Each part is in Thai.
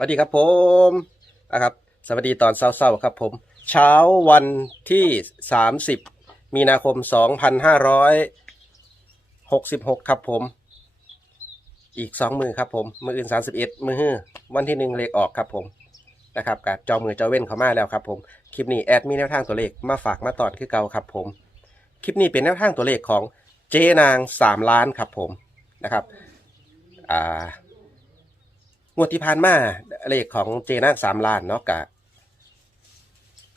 สวัสดีครับผมนะครับสวัสดีตอนเช้าๆครับผม เช้าวันที่ 30 มีนาคม 2566 ครับผม อีก 2 มือครับผม มืออื่น 31 มือฮื้อวันที่หนึ่งเลขออกครับผมนะครับกับจอมือจอเว้นเขามาแล้วครับผม คลิปนี้แอดมีแนวทางตัวเลขมาฝากมาตอนคือเก่าครับผม คลิปนี้เป็นแนวทางตัวเลขของเจนาง 3 ล้านครับผมนะครับอ่า งวดที่ผ่านมาเลขของเจนางสามล้านเนาะกะ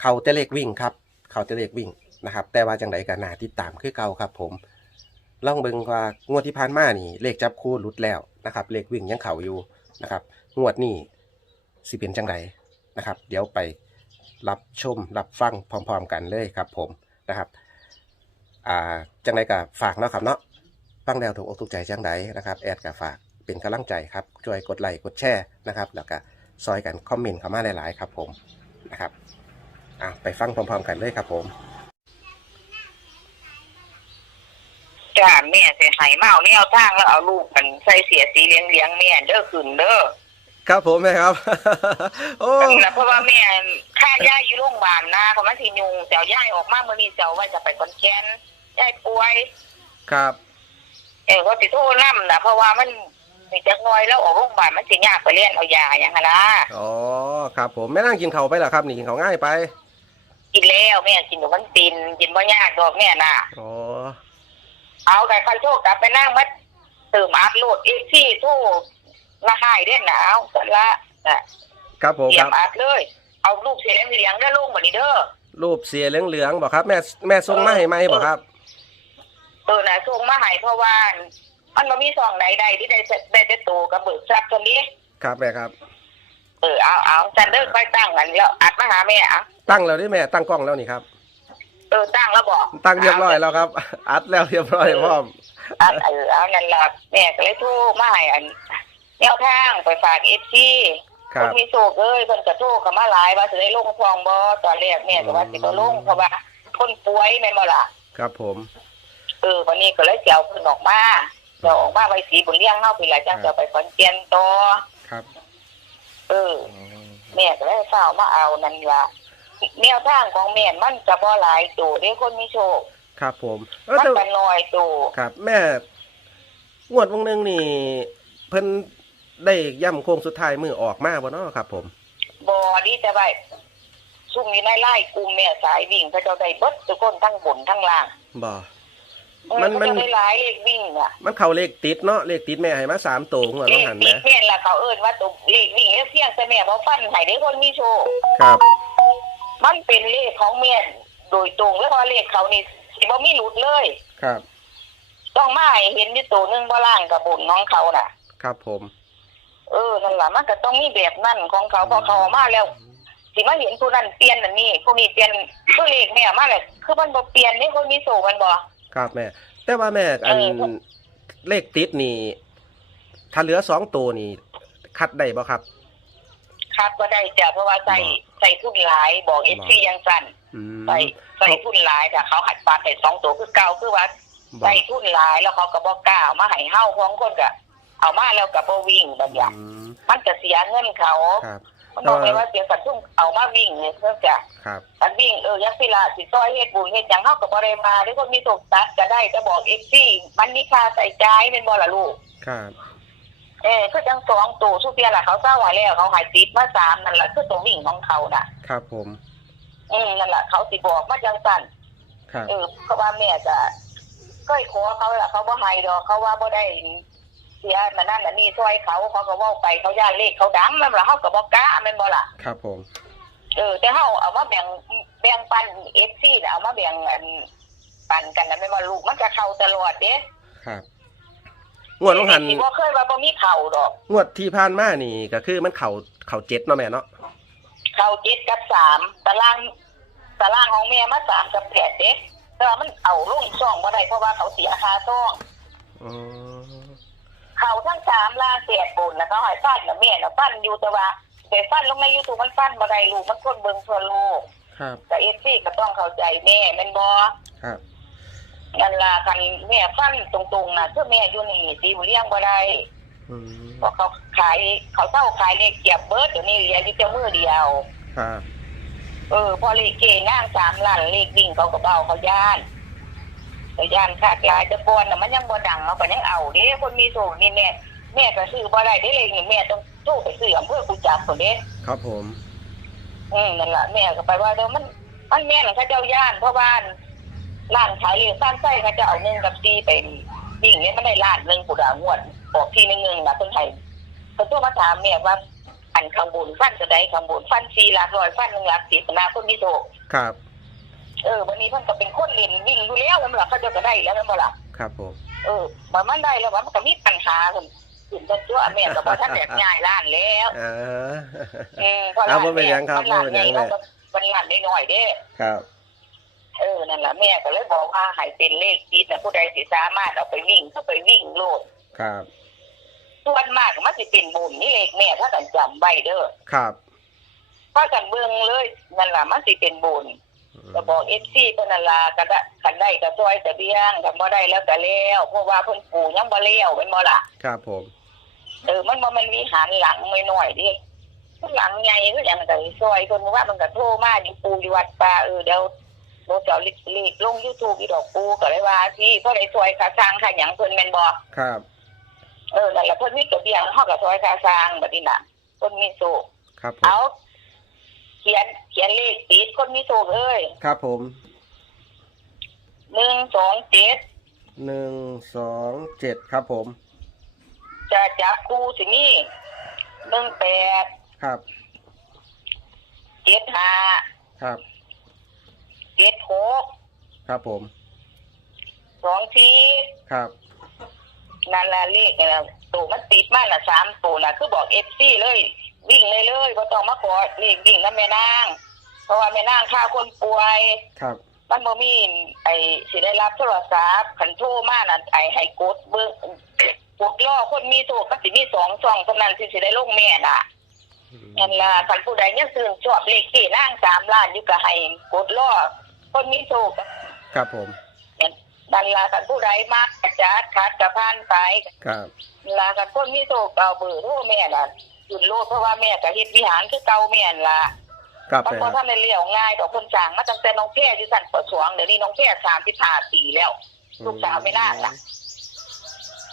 เขาแต่เลขวิ่งครับ เขาแต่เลขวิ่งนะครับ แต่ว่าจังไดกันนาติดตามคือเก่าครับผมลองเบิ่งว่างวดที่ผ่านมานี่ เลขจับคู่หลุดแล้วนะครับ เลขวิ่งยังเข่าอยู่นะครับ งวดนี้สิเป็นจังไดนะครับ เดี๋ยวไปรับชมรับฟังพร้อม ๆ กันเลยครับ ผมนะครับอ่าจังไดกับฝากเนาะครับเนาะฟังแนวถูกอกถูกใจจังไดนะครับ แอดกับฝาก เป็นกำลังใจครับช่วยกดไลค์กดแชร์นะครับ แล้วก็ซอยกันคอมเมนต์เข้ามาหลาย ๆ ครับผมนะครับอะไปฟังพร้อม ๆ กันเลยครับผมจ้าแม่เสียหายเมาแนวทางแล้วเอาลูกมันใส่เสียสีเลี้ยงเลี้ยงแม่เด้อขึ้นเด้อครับผมแม่ครับ โอ้แล้วเพราะว่าแม่ค่าย่ายอยู่โรงพยาบาลนะเพราะมันสิยุงเจ้าย่ายออกมาเมื่อนี้เจ้าว่าจะไปคอนแกนย่ายป่วย ครับ เออก็สิโทรนํนะเพราะว่ามัน มีจักหน้อยแล้วออกโรงพยาบาลมันสิยากไปเรียนเอายาอย่างนั้นนะอ๋อครับผมแม่นั่งกินเขาวไปเหรอครับนี่กินเขาวง่ายไปกินแล้วแม่กินหนูมันปินกินบ่ยากดอกแม่น่ะ อ๋อเอาไก่คันโชคกลับไปนั่งมัดตื่มอัดโหลดเอซี่โทรละหายเด้หนาวสันละน่ะครับผมเตรีคยรับมอัดเลย เอาลูกเสียงเหลียงได้ลูกบัดนี้เด้อรูปเสียเหลืองๆบอกครับ แม่แม่ส่งมาให้ไหมบอกครับ เออน่ะส่งมาให้เพราะว่า มันบ่มีซองใดๆที่ได้ได้แต่โตกับเบิกทรัพย์ตัวนี้ ครับแม่ครับ เออเอาเอาจันเด้อไปตั้งกันแล้วอัดมาหาแม่อะตั้งแล้วได้แม่ตั้งกล้องแล้วนี่ครับ เออตั้งแล้วบอกตั้งเรียบร้อยแล้วครับ อัดแล้วเรียบร้อยพร้อมอัดเออเอานั่นล่ะแม่ก็เลยโทรมาให้อันแนวทางไปฝาก FC ครัคนบมีโชคเอ้ยเพิ่นก็โทรเข้ามาหลายว่าสิได้ลงซองบ่ตอนแรกแม่ก็ว่าสิบ่ลงเพราะว่าคนป่วยแม่นบ่ล่ะครับผม เออวันนี้ก็เลยสิเอาเพิ่นออกมา เดี๋ยวออกมาไว้สีบุญเลี้ยงเฮาพี่ล่ะจังจะเอาไปขอนแก่นต่อครับ เออแม่ก็เลยเฝ้ามาเอานั่นละแนวทางของแม่มันจะบ่หลายตัวเด้คนมีโชค ครับผมเออมันแต่เป็นน้อยตัวครับ แม่งวดวงหนึงนี่ เพิ่นได้ย่ำโค้งสุดท้ายมือออกมาบ่เนาะครับ ผมบ่ดีแต่ว่าซุ่มอยู่ในไล่กลุ่มแม่สายวิ่งเขาเจ้าได้เบิดทุกคนทั้งบนทั้งล่างบ่เออ มันเขามันเจ้าได้หลายเลขวิ่งอะมันเข้าเลขติดเนาะเลขติดแม่ให้มาสามตัวงวดเลต้องขหันวิ่นะงแม่นล่ะเขาเอิ้นว่าตัวเลขวิ่งเลขเพียงแต่แม่บ่ฟันให้ได้คนมีโชคครับ มันเป็นเลขของแม่โดยตรงแล้วเพราะเลขเขานี่สิบ่มีหลุดเลย ครับ ต้องมาให้เห็นอยู่ตัวหนึงบ่ล่างกับบนน้องเขาน่ะ ครับผม เออนั่นล่ะมันก็ต้องมีแบบนั่นของเขาพอเขาเอามาแล้ว สิมาเห็นผู้นั้นเปลี่ยนอันนี้ผู้นี้เปลี่ยนคือเลขแม่มาเลยคือมันบ่เปลี่ยนนี่คนมีโซมันบ่ ครับแม่ แต่ว่าแม่อันเออเลขติดนี่ ถ้าเหลือสองตัวนี่ คัดได้บ่ครับคัดบ่ได้จ้ะเพราะว่าใส่ใส่ทุนหลายบอก FC ยังสั่นอืมใส่ใส่ทุนหลายแต่เขาหัดปาใส่สองตัวคือเก่าคือว่าบ่ใส่ทุนหลายแล้วเขาก็บ่กล้าเอามาให้เฮาของคนก็เอามาแล้วก็บ่วิ่งบัดอย่างอืมมันจะเสียเงินเขา ครับ มันบอกเลยว่าเสียสัตว์ทุ่มเอามาวิ่งเนี่ยเพื่อจะครับอันวิ่งเออยังสิละสิซอยเฮ็ดบุญเฮ็ดหยังเฮาก็บ่ได้มาหรือคนมีตกตัดก็ได้จะบอก FC มันมีค่าใส่ใจายแม่นบ่ล่ะลูกครับเออคือจังสองตัวทุกเที่ยล่ะเขาเศร้าไว้แล้วเขาใหายติดมาสามนั่นล่ะคือตัววิ่งของเขาน่ะ ครับผมอืมนั่นล่ะเขาสิบอกมาจังสั่นครับเออเพราะว่าแม่จะเคยขอเขาล่ะเขาบ่ให้ดอกเขาว่าบ่ได้ เสียมันนั่นอันนี้ซอยเขาเขาก็เว้าไปเขาย่านเลขเขาดังแม่นล่ะเฮาก็บ่กล้าแม่นบ่ล่ะครับผมเออแต่เฮาเอามาแบ่งแบ่งปัน FC น่ะเอามาแบ่งอันปันกันนะแม่นว่าลูกมันจะเข้าตลอดเด้ครับงวดลงหันที่บ่เคยว่าบ่มีเข่าดอกงวดที่ผ่านมานี่ก็คือมันเข่าเข่าเจ็ดเนาะแม่เนาะเข่าเจ็ดกับสามตารางตารางของแม่มาสามกับแปดเด็กแต่ว่ามันเอาลงช่องบ่ได้เพราะว่าเขาเสียค่าช่องอ๋อ เข่าทั้งสามล่างแปดบนแล้วเขาให้ฟันน่ะแม่น่ะฟันอยู่แต่ว่าแต่ฟันลงใน YouTube มันฟันบ่ได้ลูกมันคนเบิ่งทั่วโลกครับแต่ FC ก็ต้องเข้าใจแม่แม่นบ่ครับนั่นล่ะคันแม่ฟันตรงๆน่ะคือแม่อยู่นี่สิบ่เลี้ยงบ่ได้ออืมเพราะเขาขายเขาเศร้าขายเลขเกียบเบิร์ดเดี๋ยวนี้เหลืออยู่แต่มือเดียวครับเออพอเลขเกนั่งสามล้านเลขวิ่งเขาก็เบาเขาย่าน เขาย่านคาดหลายจะปวนน่ะมันยังบ่ดังเขาก็ยังเอาเด้คนมีโชคนี่แม่แม่ก็ซื้อบ่ได้ได้เลขนี่แม่ต้องโทรไปซื้ออำเภอกุจับคนเด้ครับผมอืมนั่นล่ะแม่ก็ไปว่าเดี๋ยวมันมันแม่น่ะเขาเจ้าย่านเพราะว่าร้านขายเลขสั้นไส้เขาจะเอาหนึ่งกับซีไปวิ่งเนี่ยมันได้ล้านหนึ่งปุดางวดออกทีหนึงหนึงนะเพิ่นให้เพิ่นโทรมาถามแม่ว่าอันข้างบนฟันจะได้ข้างบนฟันสี่หลักร้อยฟันหนึ่งหลักสิบนะคนมีโชคครับ เออวันนี้เพิ่นก็เป็นคนเล่นวิ่งอยู่แล้วนั่นล่ะเขาเจะก็ได้แล้วนั่นบ่ล่ะครับผมเออมันมันได้แล้วว่ามันก็มีปัญหาเพิ่นขึ้นแต่ตัวแม่ก็บ่ทันแดกง่ายล้านแล้วอ่าเออเพราะเอาล้านบ่เป็นหยังครับมันล้านบ่เป็นหยังใหญ่แม่เนาะมันล้านน้อยๆเด้ ครับเออ นั่นแหละแม่ก็เลยบอกว่าให้เป็นเลขคิดนะผู้ใดสิสามารถเอาไปวิ่งก็ไปวิ่งโลดครับส่วนมากมันสิเป็นบุญนี่เลขแม่ถ้ากันจำไว้เด้อครับ ถ้ากันเบิ่งเลยนั่นล่ะมันสิเป็นบุญ ก็บอกเอฟซีเพิ่นนั่นล่ะก็ได้คันได้ก็ซอยแต่เบี้ยงคันบ่ได้แล้วก็แล้วเพราะว่าเพิ่นปู่ยังบ่แล้วเป็นบ่ล่ะครับผมเออมันบ่แม่นวิหารหลังน้อยๆดิมันหลังใหญ่คือหยังก็ซอยเพิ่นว่ามันก็โทรมาอยู่ปู่อยู่วัดป่าเออเดี๋ยวโนจะเอาเลขลง YouTube อีดอกปู่ก็เลยว่าสิเพราะได้ซอยค่าสร้างค่าหยังเพิ่นแม่นบ่ครับ เออนั่นแหละเพิ่นมีกระเบียงเฮาก็ซอยค่าสร้างบัดนี้น่ะคนมีโซครับผมเอา เขียนเขียนเลขติดคนมีโซเอ้ยครับผมหนึ่งสองเจ็ดหนึ่งสองเจ็ดครับผม จะจับคู่สิมีหนึ่งแปดครับเจ็ดห้าครับเจ็ดหกครับผมสองสี่ครับนั่นละเลขนี่ล่ะตัวมันติดมาละสามตัวน่ะคือบอกเอฟซีเลย วิ่งเลยเลยบ่ต้องมาขอเลขวิ่งนะแม่นาง เพราะว่าแม่นางค่าคนป่วย ครับ มันบ่มีไอ้สิได้รับโทรศัพท์คันโทรมานั่นไอ้ให้กดเบิ่งกดรอคนมีโทรก็สิมีสองช่องเท่านั้นที่สิได้ลงแม่น่ะนั่นล่ะคันผู้ใดยังซื้อชอบเลขที่นางสามล้านอยู่ก็ให้กดรอคนมีโทรก็ครับผมนั่นล่ะคันผู้ใดมักกระจัดคัดกระพานไปครับนั่นล่ะคันคนมีโทรก็เอาเบอร์โทรแม่น่ะ ขึ้นโลดเพราะว่าแม่ก็เฮ็ดวิหารคือเก่าแม่นล่ะครับมันแม่บ่ทันได้เลี้ยวง่ายดอกเพิ่นสั่งมาตั้งแต่น้องแพร่อยู่สั่นประสวงเดี๋ยวนี้น้องแพร่35ปีแล้ว ลูกสาวไม่น่าล่ะ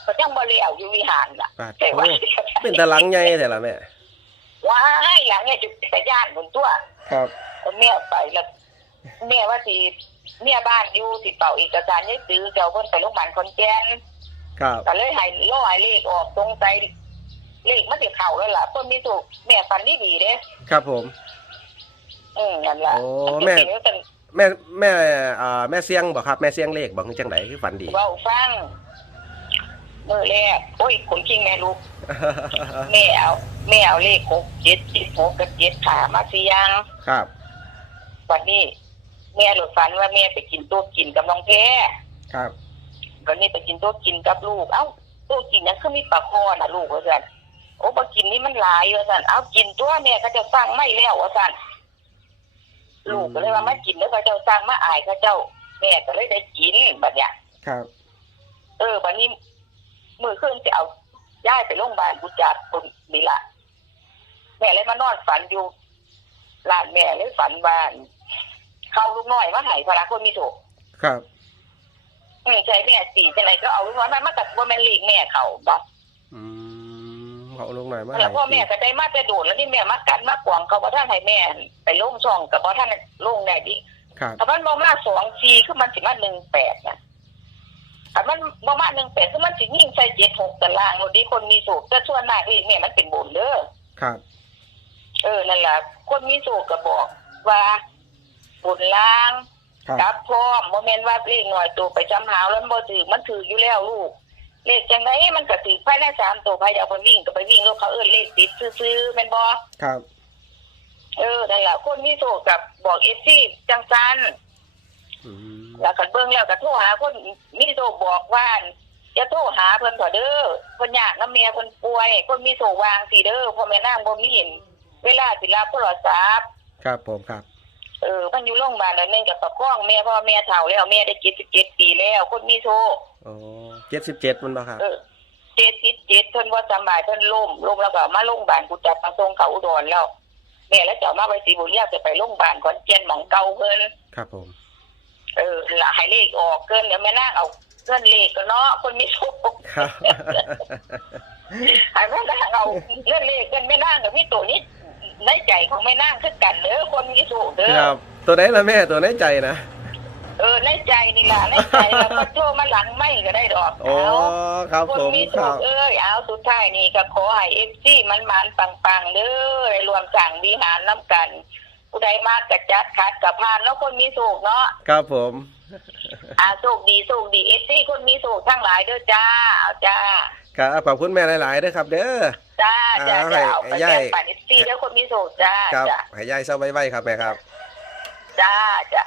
ก็ยังบ่เลี้ยวอยู่วิหารล่ะปาดแต่โอ้ว่าเป็นตะลังใหญ่แต่ละแม่ ว้ายหลังเนี่ยจุดแต่ย่านบนตัว ครับเมียไปแล้วเมียว่าสิเมียบ้านอยู่สิเป่าเอกสารให้ซื้อเจ้าเพิ่นไปโรงพยาบาลคนแก่นครับ ก็เลยให้ร้อยเลขออกตรงใจ เลขมันสิเข้าแล้วล่ะเพิ่นมีสุขแม่ฟันดีดีๆเด้ครับผม อืมนั่นล่ะโอ้แม่เป็นเป็นแม่แม่อ่าแม่เสียงบอกครับแม่เสียงเลขบอกคือจังไดคือฝันดีเว้าฟังมื้อแรกโอ้ยคนคิงแม่ลูก แม่เอาแม่เอาเลขหกเจ็ดเจ็ดหกกับเจ็ดขามาเสียงครับ วันนี้ แม่หลุดฝันว่าแม่ไปกินโต๊ะกินกับน้องแพ้ครับวันนี้ไปกินโต๊ะกินกับลูก เอ้าโต๊ะกินนั้นคือมีปลาคอน่ะลูกว่าสั่น โอ้ปลากินนี่มันหลายว่าสั่นเอากินตัวแม่ก็จะสร้างไม่แล้วว่าสั่นลูกก็เลยว่ามากินแล้วก็เจ้าสร้างมาอายเขาเจ้าแม่ก็เลยได้กินแบบเนี้ยครับ เออวันนี้มือเครื่องจะเอาย้ายไปโรงพยาบาลกุจัดคนนี่ละแม่เลยมานอนฝันอยู่ร้านแม่เลยฝันบ้านเข้าลูกน้อยมาใหายพลัคนมีโถกครับอืมใช่แม่สี่จังไหนก็เอาลูกน้อยมามากัดว่าแม่นลีกแม่เขาบ่อืม เขาลงหน่อยมาแล้วพ่อแม่ก็ได้มาแต่โดดแล้วนี่แม่มากัดมากกว่างเขาบ่ท่านให้แม่ ไปลงช่องกับบ่ท่านลงได้ดิครับถ้ามันบ่มาสองสี่คือมันสิมาหนึ่งแปดนะถ้ามันบ่มาหนึ่งแปดคือมันสิยิ่งใส่เจ็ดหกตารางโดดีคนมีสูกแต่ส่วนมากนี่แม่มันเป็นบุญเด้อครับ เออนั่นแหละคนมีสูกก็บอกว่าบุญล้างครับพร้อมโมเมนต์ว่าเลขหน่อยตัวไปจำหาวแล้วมันบ่ถือมันถืออยู่แล้วลูก เลขจังไดมันก็ถือภายในสามตัวภายเดียวคนวิ่งก็ไปวิ่งแล้วเขาเอิ้นเลขติดซื้อๆแม่นบ่ครับ เออนั่นแหละคนมีสูกกับบอกเอซี่จังซันอืมแล้วก็เบิ่งแล้วก็โทรหาคนมีสูกบอกว่าจะโทรหาเพิ่นเถอะเด้อเพิ่นอยากน้ำเมียเพิ่นป่วย คนมีสูกวางสิเด้อพ่อแม่นางบ่มีเวลาสิรับโทรศัพท์ ครับผมครับ เออมันอยู่โรงพยาบาลแล้วนึงกับประคองแม่เพราะว่าแม่เฒ่าแล้วแม่ได้เจ็ดสิบเจ็ดปีแล้วคนมีโชค โอ้เจ็ดสิบเจ็ดมันบ่ครับเออเจ็ดสิบเจ็ดเพิ่นว่าสำบายเพิ่นล้มล้มแล้วก็มาโรงพยาบาลกูจับมาส่งเขาอุดรแล้วแม่แล้วเจ้ามาไปสีบุรีอยากจะไปโรงพยาบาลขอนแก่นหมองเก่าเพิ่นครับผม เออละให้เลขออกเกินเดี๋ยวแม่นางเอาเกินเลขก็เนาะคนมีโชคครับให้แม่นางเอาเกินเลขเกินแม่นางกับพี่ตัวนี้ในใจของแม่นางคือกันเด้อคนมีโชคเด้อครับ ตัวไหนล่ะแม่ตัวไหนใจนะ เออในใจนี่ล่ะในใจแล้วก็โทรมาหลังไม่ก็ได้ดอกโอ้เอาครับคนผมมีคสุรัขบเอ้ยเอาสุดท้ายนี่ก็ขอให้เอฟซีมันมันปังปังๆเด้อได้รวมสั่งวิหารน้ำกัน ผู้ใดมากกระจัดคัดกับพานแล้วคนมีสุขเนาะ ครับผม อ่าสุขดีสุขดีเอฟซีคนมีสุขทั้งหลายเด้อจ้าเอาจ้า ครับขอบคุณแม่หลายๆด้วยครับ เด้อ จ้าจ้าเอาจ้าให้เอาไปให้แจ้ย่างยปันเอฟซีแล้วคนมีสุขจ้าครับจ้าให้ยายเศร้าไว้ๆครับแม่ครับ จ้าจ้า